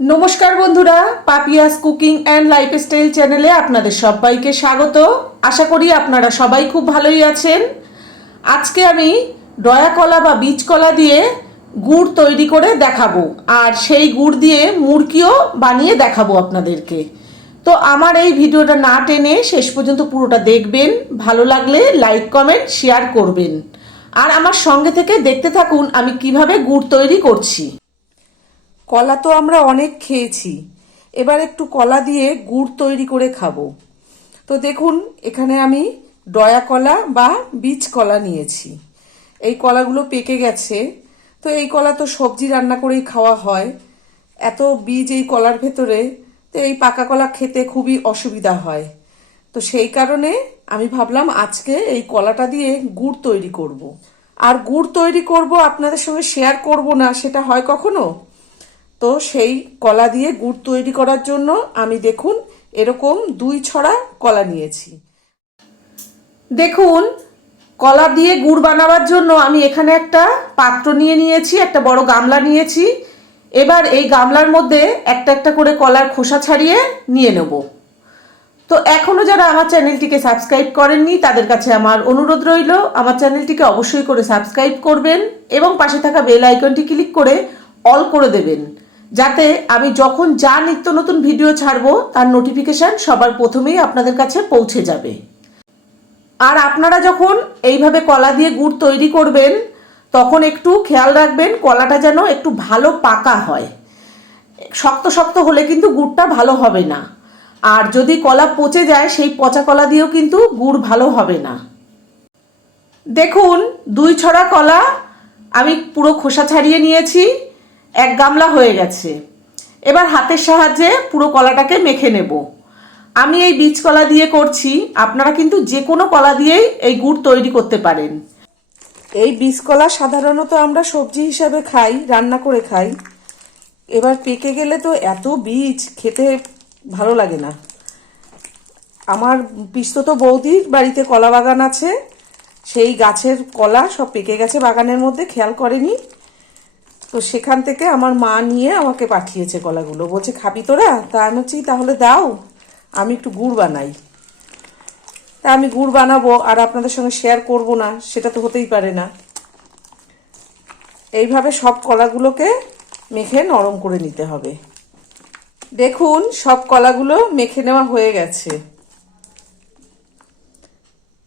নমস্কার বন্ধুরা, Papiya's cooking and lifestyle চ্যানেলে আপনাদের সবাইকে স্বাগত। আশা করি আপনারা সবাই খুব ভালোই আছেন। আজকে আমি ডয়া কলা বা বীজ কলা দিয়ে গুড় তৈরি করে দেখাবো। আর সেই গুড় দিয়ে মুরগিও বানিয়ে দেখাবো আপনাদেরকে। তো আমার এই ভিডিওটা না টেনে শেষ পর্যন্ত পুরোটা দেখবেন, ভালো লাগলে লাইক, কমেন্ট, শেয়ার করবেন। আর আমার সঙ্গে থেকে দেখতে থাকুন আমি কীভাবে গুড় তৈরি করছি। কলা তো আমরা অনেক খেয়েছি। এবার একটু কলা দিয়ে গুড় তৈরি করে খাব। তো দেখুন, এখানে আমি ডয়া কলা বা বীজ কলা নিয়েছি। এই কলাগুলো পেকে গেছে। তো এই কলা তো সবজি রান্না করেই খাওয়া হয়। এত বীজ এই কলার ভেতরে, তো এই পাকা কলা খেতে খুবই অসুবিধা হয়। তো সেই কারণে আমি ভাবলাম আজকে এই কলাটা দিয়ে গুড় তৈরি করব। আর গুড় তৈরি করব, আপনাদের সঙ্গে শেয়ার করব না, সেটা হয় কখনো? তো সেই কলা দিয়ে গুড় তৈরি করার জন্য আমি দেখুন এরকম দুই ছড়া কলা নিয়েছি। দেখুন, কলা দিয়ে গুড় বানাবার জন্য আমি এখানে একটা পাত্র নিয়ে নিয়েছি, একটা বড় গামলা নিয়েছি। এবার এই গামলার মধ্যে একটা একটা করে কলার খোসা ছাড়িয়ে নিয়ে নেব। তো এখনও যারা আমার চ্যানেলটিকে সাবস্ক্রাইব করেননি, তাদের কাছে আমার অনুরোধ রইল, আমার চ্যানেলটিকে অবশ্যই করে সাবস্ক্রাইব করবেন এবং পাশে থাকা বেল আইকনটি ক্লিক করে অল করে দেবেন। যাতে আমি যখন যা নিত্য নতুন ভিডিও ছাড়বো, তার নোটিফিকেশান সবার প্রথমেই আপনাদের কাছে পৌঁছে যাবে। আর আপনারা যখন এইভাবে কলা দিয়ে গুড় তৈরি করবেন, তখন একটু খেয়াল রাখবেন কলাটা যেন একটু ভালো পাকা হয়। শক্ত শক্ত হলে কিন্তু গুড়টা ভালো হবে না। আর যদি কলা পচে যায়, সেই পচা কলা দিয়েও কিন্তু গুড় ভালো হবে না। দেখুন, দুই ছড়া কলা আমি পুরো খোসা ছাড়িয়ে নিয়েছি। এক গামলা হয়ে গেছে। এবার হাতের সাহায্যে পুরো কলাটাকে মেখে নেব। আমি এই বীজ কলা দিয়ে করছি, আপনারা কিন্তু যে কোনো কলা দিয়েই এই গুড় তৈরি করতে পারেন। এই বীজ কলা সাধারণত আমরা সবজি হিসাবে খাই, রান্না করে খাই। এবার পেকে গেলে তো এত বীজ, খেতে ভালো লাগে না। আমার পিস্তত বৌদির বাড়িতে কলা বাগান আছে। সেই গাছের কলা সব পেকে গেছে, বাগানের মধ্যে খেয়াল করেনি। তো সেখান থেকে আমার মা নিয়ে আমাকে পাঠিয়েছে কলাগুলো বলছে, খাবি তোরা? তা আমি হচ্ছি তাহলে দাও, আমি একটু গুড় বানাই। তা আমি গুড় বানাবো, আর আপনাদের সঙ্গে শেয়ার করব না, সেটা তো হতেই পারে না। এইভাবে সব কলাগুলোকে মেখে নরম করে নিতে হবে। দেখুন, সব কলাগুলো মেখে নেওয়া হয়ে গেছে।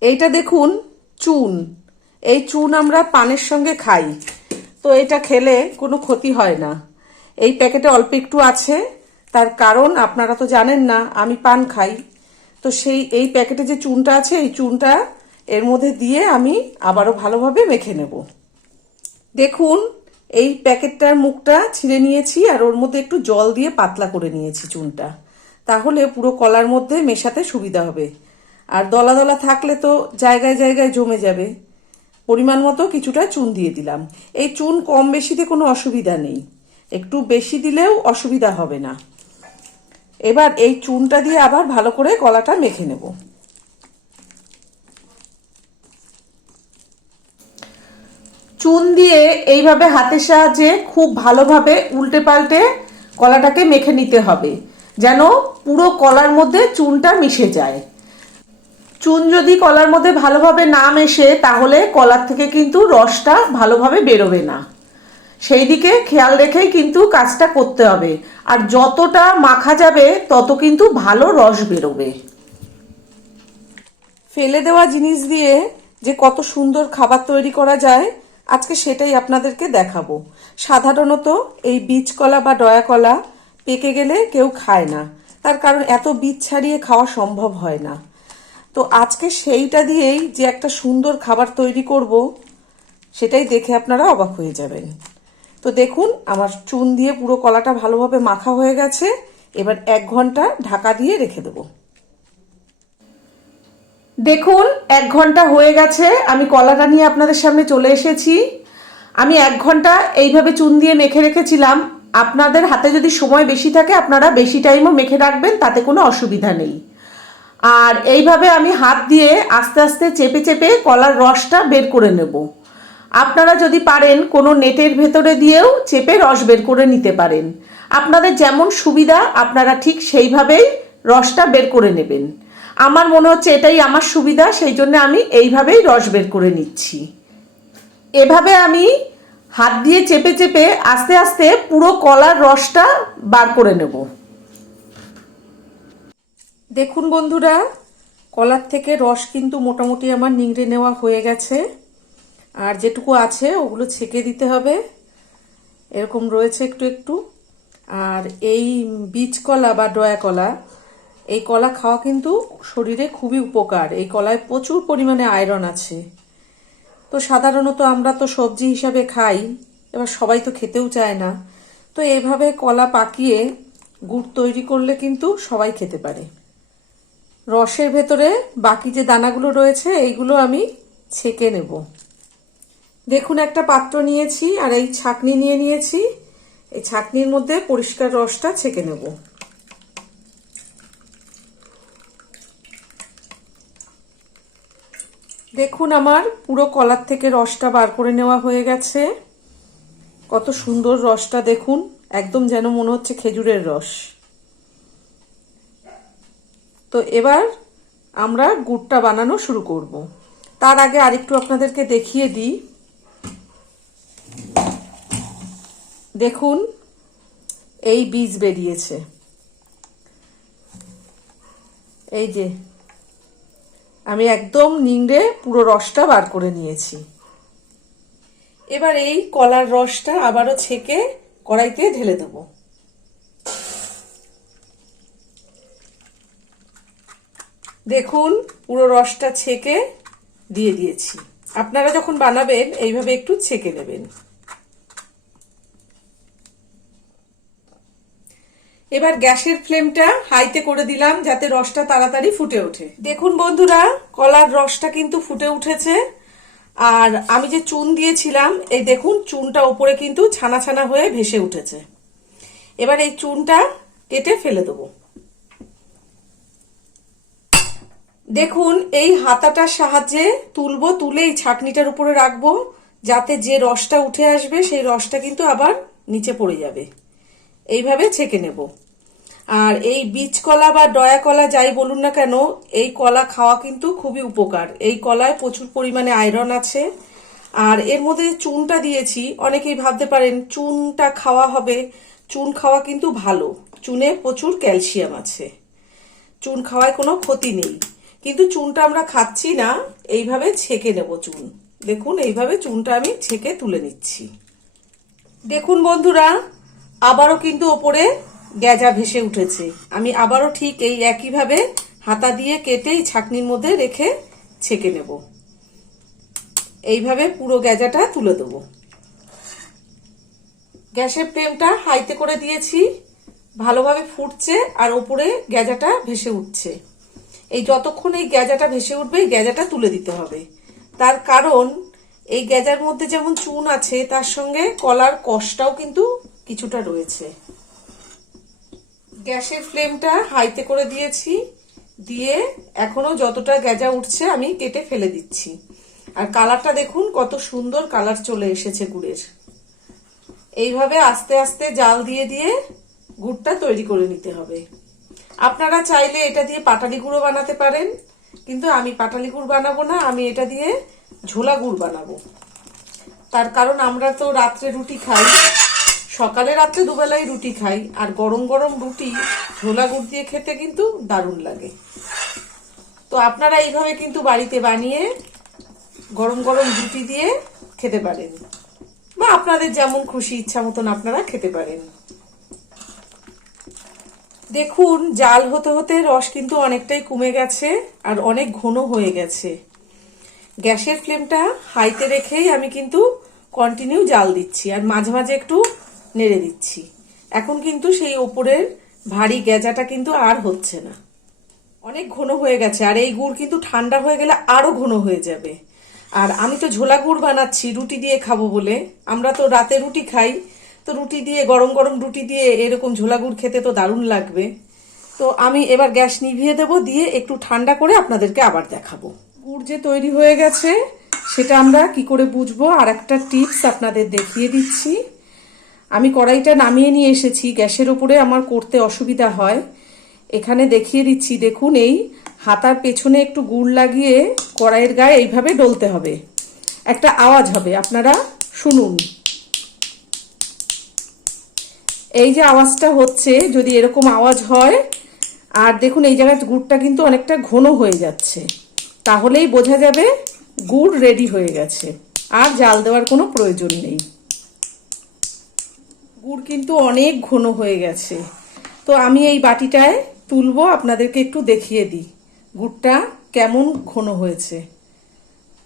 এইটা দেখুন, চুন। এই চুন আমরা পানের সঙ্গে খাই। তো এটা খেলে কোনো ক্ষতি হয় না। এই প্যাকেটে অল্প একটু আছে। তার কারণ আপনারা তো জানেন না, আমি পান খাই। তো সেই, এই প্যাকেটে যে চুনটা আছে, এই চুনটা এর মধ্যে দিয়ে আমি আবারও ভালোভাবে মেখে নেব। দেখুন, এই প্যাকেটটার মুখটা ছিঁড়ে নিয়েছি আর ওর মধ্যে একটু জল দিয়ে পাতলা করে নিয়েছি চুনটা। তাহলে পুরো কলার মধ্যে মেশাতে সুবিধা হবে। আর দলা দলা থাকলে তো জায়গায় জায়গায় জমে যাবে। পরিমাণ মতো কিছুটা চুন দিয়ে দিলাম। এই চুন কম বেশিতে কোনো অসুবিধা নেই। একটু বেশি দিলেও অসুবিধা হবে না। এবার এই চুনটা দিয়ে আবার ভালো করে কলাটা মেখে নেব। চুন দিয়ে এইভাবে হাতের সাহায্যে খুব ভালোভাবে উল্টে পাল্টে কলাটাকে মেখে নিতে হবে। যেন পুরো কলার মধ্যে চুনটা মিশে যায়। চুন যদি কলার মধ্যে ভালোভাবে না মেশে, তাহলে কলার থেকে কিন্তু রসটা ভালোভাবে বেরোবে না। সেই দিকে খেয়াল রেখেই কিন্তু কাজটা করতে হবে। আর যতটা মাখা যাবে, তত কিন্তু ভালো রস বেরোবে। ফেলে দেওয়া জিনিস দিয়ে যে কত সুন্দর খাবার তৈরি করা যায়, আজকে সেটাই আপনাদেরকে দেখাবো। সাধারণত এই বীজ কলা বা ডয়া কলা পেকে গেলে কেউ খায় না। তার কারণ এত বীজ ছাড়িয়ে খাওয়া সম্ভব হয় না। তো আজকে সেইটা দিয়েই যে একটা সুন্দর খাবার তৈরি করব, সেটাই দেখে আপনারা অবাক হয়ে যাবেন। তো দেখুন, আমার চুন দিয়ে পুরো কলাটা ভালোভাবে মাখা হয়ে গেছে। এবার এক ঘণ্টা ঢাকা দিয়ে রেখে দেবো। দেখুন, এক ঘণ্টা হয়ে গেছে। আমি কলাটা নিয়ে আপনাদের সামনে চলে এসেছি। আমি এক ঘণ্টা এইভাবে চুন দিয়ে মেখে রেখেছিলাম। আপনাদের হাতে যদি সময় বেশি থাকে, আপনারা বেশি টাইমও মেখে রাখবেন, তাতে কোনো অসুবিধা নেই। আর এইভাবে আমি হাত দিয়ে আস্তে আস্তে চেপে চেপে কলার রসটা বের করে নেব। আপনারা যদি পারেন কোনো নেটের ভেতরে দিয়েও চেপে রস বের করে নিতে পারেন। আপনাদের যেমন সুবিধা, আপনারা ঠিক সেইভাবেই রসটা বের করে নেবেন। আমার মনে হচ্ছে এটাই আমার সুবিধা, সেই জন্য আমি এইভাবেই রস বের করে নিচ্ছি। এভাবে আমি হাত দিয়ে চেপে চেপে আস্তে আস্তে পুরো কলার রসটা বার করে নেব। দেখুন বন্ধুরা, কলার থেকে রস কিন্তু মোটামুটি আমার নিংড়ে নেওয়া হয়ে গেছে। আর যেটুকু আছে, ওগুলো ছেঁকে দিতে হবে। এরকম রয়েছে একটু একটু। আর এই বীজ কলা বা ডয়া কলা, এই কলা খাওয়া কিন্তু শরীরে খুবই উপকার। এই কলায় প্রচুর পরিমাণে আয়রন আছে। তো সাধারণত আমরা তো সবজি হিসাবে খাই, এবার সবাই তো খেতেও চায় না। তো এভাবে কলা পাকিয়ে গুড় তৈরি করলে কিন্তু সবাই খেতে পারে। রসের ভেতরে বাকি যে দানাগুলো রয়েছে, এইগুলো আমি ছেঁকে নেব। দেখুন, একটা পাত্র নিয়েছি আর এই ছাকনি নিয়ে নিয়েছি। এই ছাকনির মধ্যে পরিষ্কার রসটা ছেঁকে নেব। দেখুন, আমার পুরো কলার থেকে রসটা বার করে নেওয়া হয়ে গেছে। কত সুন্দর রসটা, দেখুন, একদম যেন মনে হচ্ছে খেজুরের রস। তো এবার আমরা গুড়টা বানানো শুরু করব। তার আগে আরেকটু আপনাদেরকে দেখিয়ে দিই। দেখুন, এই বীজ বেরিয়েছে। এই যে, আমি একদম নিংড়ে পুরো রসটা বার করে নিয়েছি। এবার এই কলার রসটা আবারও ছেঁকে কড়াইতে ঢেলে দেব। দেখুন, পুরো রসটা ছেঁকে দিয়ে দিয়েছি। আপনারা যখন বানাবেন, এইভাবে একটু ছেঁকে নেবেন। এবার গ্যাসের ফ্লেমটা হাইতে করে দিলাম, যাতে রসটা তাড়াতাড়ি ফুটে ওঠে। দেখুন বন্ধুরা, কলার রসটা কিন্তু ফুটে উঠেছে। আর আমি যে চুন দিয়েছিলাম, এই দেখুন, চুনটা ওপরে কিন্তু ছানা ছানা হয়ে ভেসে উঠেছে। এবার এই চুনটা কেটে ফেলে দেবো। দেখুন, এই হাতাটার সাহায্যে তুলবো, তুলে এই ছাকনিটার উপরে রাখব, যাতে যে রসটা উঠে আসবে, সেই রসটা কিন্তু আবার নিচে পড়ে যাবে। এইভাবে ছেঁকে নেব। আর এই বীজ কলা বা ডয়া কলা যাই বলুন না কেন, এই কলা খাওয়া কিন্তু খুবই উপকার। এই কলায় প্রচুর পরিমাণে আয়রন আছে। আর এর মধ্যে চুনটা দিয়েছি, অনেকেই ভাবতে পারেন, চুনটা খাওয়া হবে। চুন খাওয়া কিন্তু ভালো। চুনে প্রচুর ক্যালসিয়াম আছে। চুন খাওয়ায় কোনো ক্ষতি নেই। কিন্তু চুনটা আমরা খাচ্ছি না, এইভাবে ছেঁকে নেব চুন। দেখুন, এইভাবে চুনটা আমি ছেঁকে তুলে নিচ্ছি। দেখুন বন্ধুরা, আবারও কিন্তু ওপরে গ্যাজা ভেসে উঠেছে। আমি আবারও ঠিক এই একইভাবে হাতা দিয়ে কেটে এই ছাকনির মধ্যে রেখে ছেঁকে নেব। এইভাবে পুরো গ্যাজাটা তুলে দেব। গ্যাসের ফ্লেমটা হাইতে করে দিয়েছি। ভালোভাবে ফুটছে আর ওপরে গ্যাজাটা ভেসে উঠছে। এই যতক্ষণ এই গ্যাজাটা ভেসে উঠবে, এই গ্যাজাটা তুলে দিতে হবে। তার কারণ, এই গ্যাজার মধ্যে যেমন চুন আছে, তার সঙ্গে কলার কষটাও কিন্তু কিছুটা রয়েছে। গ্যাসের ফ্লেমটা হাইতে করে দিয়েছি, দিয়ে এখনও যতটা গ্যাজা উঠছে আমি কেটে ফেলে দিচ্ছি। আর কালারটা দেখুন, কত সুন্দর কালার চলে এসেছে গুড়ের। এইভাবে আস্তে আস্তে জাল দিয়ে দিয়ে গুড়টা তৈরি করে নিতে হবে। আপনারা চাইলে এটা দিয়ে পাটালি গুঁড়ো বানাতে পারেন, কিন্তু আমি পাটালি গুড় বানাবো না, আমি এটা দিয়ে ঝোলা গুড় বানাবো। তার কারণ আমরা তো রাত্রে রুটি খাই, সকালে রাত্রে দুবেলাই রুটি খাই, আর গরম গরম রুটি ঝোলা গুড় দিয়ে খেতে কিন্তু দারুণ লাগে। তো আপনারা এইভাবে কিন্তু বাড়িতে বানিয়ে গরম গরম রুটি দিয়ে খেতে পারেন, বা আপনাদের যেমন খুশি ইচ্ছা মতন আপনারা খেতে পারেন। দেখুন, জাল হতে হতে রস কিন্তু অনেকটাই কমে গেছে আর অনেক ঘন হয়ে গেছে। গ্যাসের ফ্লেমটা হাইতে রেখেই আমি কিন্তু কন্টিনিউ জাল দিচ্ছি আর মাঝে মাঝে একটু নেড়ে দিচ্ছি। এখন কিন্তু সেই ওপরের ভারী গেজাটা কিন্তু আর হচ্ছে না। অনেক ঘন হয়ে গেছে আর এই গুড় কিন্তু ঠান্ডা হয়ে গেলে আরও ঘন হয়ে যাবে। আর আমি তো ঝোলা গুড় বানাচ্ছি, রুটি দিয়ে খাব বলে। আমরা তো রাতে রুটি খাই তো রুটি দিয়ে, গরম গরম রুটি দিয়ে এরকম ঝোলা গুড় খেতে তো দারুণ লাগবে। তো আমি এবার গ্যাস নিভিয়ে দেব, দিয়ে একটু ঠান্ডা করে আপনাদেরকে আবার দেখাবো। গুড় যে তৈরি হয়ে গেছে, সেটা আমরা কি করে বুঝব? আর একটা টিপস আপনাদের দেখিয়ে দিচ্ছি। আমি কড়াইটা নামিয়ে নিয়ে এসেছি, গ্যাসের ওপরে আমার করতে অসুবিধা হয়। এখানে দেখিয়ে দিচ্ছি, দেখুন এই হাতার পেছনে একটু গুড় লাগিয়ে কড়াইয়ের গায়ে এইভাবে ডলতে হবে। একটা আওয়াজ হবে, আপনারা শুনুন। এই যে আওয়াজটা হচ্ছে, যদি এরকম আওয়াজ হয়, আর দেখুন এই জায়গায় গুড়টা কিন্তু অনেকটা ঘন হয়ে যাচ্ছে, তাহলেই বোঝা যাবে গুড় রেডি হয়ে গেছে, আর জাল দেওয়ার কোনো প্রয়োজন নেই। গুড় কিন্তু অনেক ঘন হয়ে গেছে। তো আমি এই বাটিটায় তুলবো, আপনাদেরকে একটু দেখিয়ে দিই, গুড়টা কেমন ঘন হয়েছে।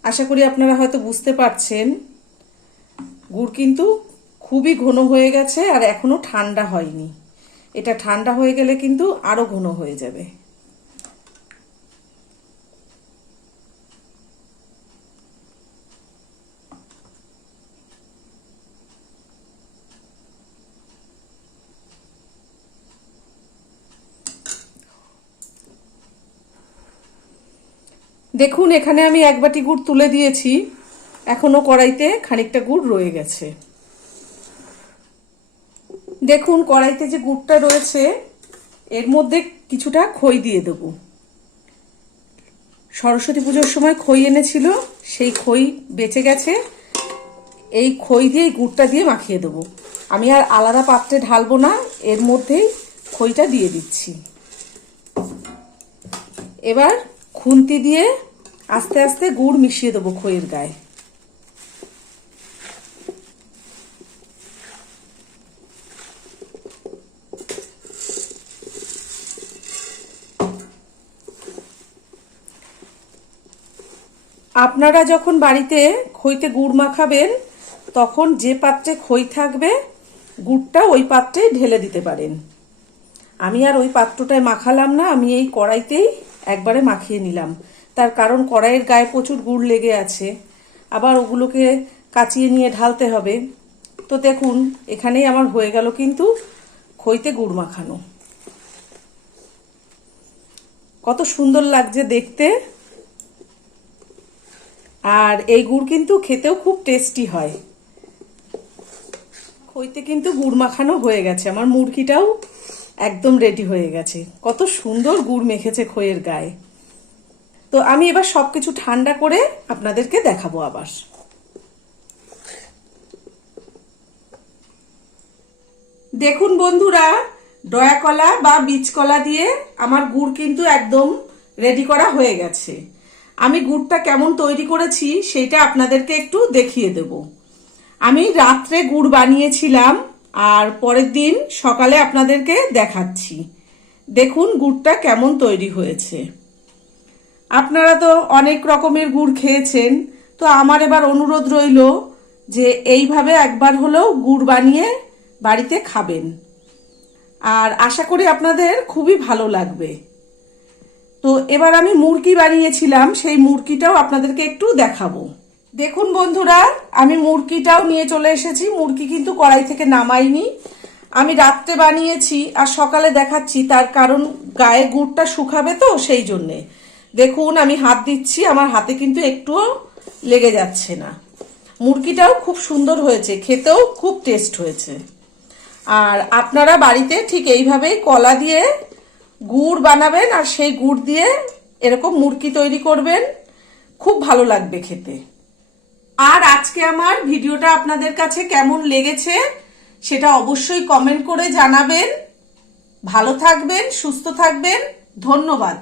আশা করি আপনারা হয়তো বুঝতে পারছেন, গুড় কিন্তু খুবই ঘন হয়ে গেছে আর এখনও ঠান্ডা হয়নি। এটা ঠান্ডা হয়ে গেলে কিন্তু আরও ঘন হয়ে যাবে। দেখুন, এখানে আমি এক বাটি গুড় তুলে দিয়েছি। এখনও কড়াইতে খানিকটা গুড় রয়ে গেছে। দেখুন, কড়াইতে যে গুড়টা রয়েছে, এর মধ্যে কিছুটা খই দিয়ে দেব। সরস্বতী পুজোর সময় খই এনেছিল, সেই খই বেঁচে গেছে। এই খই দিয়ে গুড়টা দিয়ে মাখিয়ে দেবো। আমি আর আলাদা পাত্রে ঢালবো না, এর মধ্যেই খইটা দিয়ে দিচ্ছি। এবার খুন্তি দিয়ে আস্তে আস্তে গুড় মিশিয়ে দেবো খইয়ের গায়ে। আপনারা যখন বাড়িতে খইতে গুড় মাখাবেন, তখন যে পাত্রে খই থাকবে, গুড়টা ওই পাত্রে ঢেলে দিতে পারেন। আমি আর ওই পাত্রটায় মাখালাম না, আমি এই কড়াইতেই একবারে মাখিয়ে নিলাম। তার কারণ কড়াইয়ের গায়ে প্রচুর গুড় লেগে আছে। আবার ওগুলোকে কাচিয়ে নিয়ে ঢালতে হবে। তো দেখুন, এখানেই আমার হয়ে গেল কিন্তু খইতে গুড় মাখানো। কত সুন্দর লাগছে দেখতে। আর এই গুড় কিন্তু খেতেও খুব টেস্টি হয়। খইতে কিন্তু গুড় মাখানো হয়ে গেছে। আমার মুরগিটাও একদম রেডি হয়ে গেছে। কত সুন্দর গুড় মেখেছে খইয়ের গায়ে। তো আমি এবার সব কিছু ঠান্ডা করে আপনাদেরকে দেখাবো আবার। দেখুন বন্ধুরা, ডয়াকলা বা বীজকলা দিয়ে আমার গুড় কিন্তু একদম রেডি করা হয়ে গেছে। আমি গুড়টা কেমন তৈরি করেছি সেটা আপনাদেরকে একটু দেখিয়ে দেব। আমি রাত্রে গুড় বানিয়েছিলাম আর পরের দিন সকালে আপনাদেরকে দেখাচ্ছি। দেখুন গুড়টা কেমন তৈরি হয়েছে। আপনারা তো অনেক রকমের গুড় খেয়েছেন, তো আমার এবার অনুরোধ রইল যে এইভাবে একবার হলেও গুড় বানিয়ে বাড়িতে খাবেন। আর আশা করি আপনাদের খুবই ভালো লাগবে। তো এবার আমি মুরগি বানিয়েছিলাম, সেই মুরগিটাও আপনাদেরকে একটু দেখাবো। দেখুন বন্ধুরা, আমি মুরগিটাও নিয়ে চলে এসেছি, মুরগি কিন্তু কড়াই থেকে নামাইনি। আমি রাত্রে বানিয়েছি আর সকালে দেখাচ্ছি, তার কারণ গায়ে গুড়টা শুকাবে তো সেই জন্যে। দেখুন, আমি হাত দিচ্ছি, আমার হাতে কিন্তু একটুও লেগে যাচ্ছে না। মুরগিটাও খুব সুন্দর হয়েছে, খেতেও খুব টেস্ট হয়েছে। আর আপনারা বাড়িতে ঠিক এইভাবেই কলা দিয়ে গুড় বানাবেন আর সেই গুড় দিয়ে এরকম মুরকি তৈরি করবেন। খুব ভালো লাগবে খেতে। আর আজকে আমার ভিডিওটা আপনাদের কাছে কেমন লেগেছে সেটা অবশ্যই কমেন্ট করে জানাবেন। ভালো থাকবেন, সুস্থ থাকবেন। ধন্যবাদ।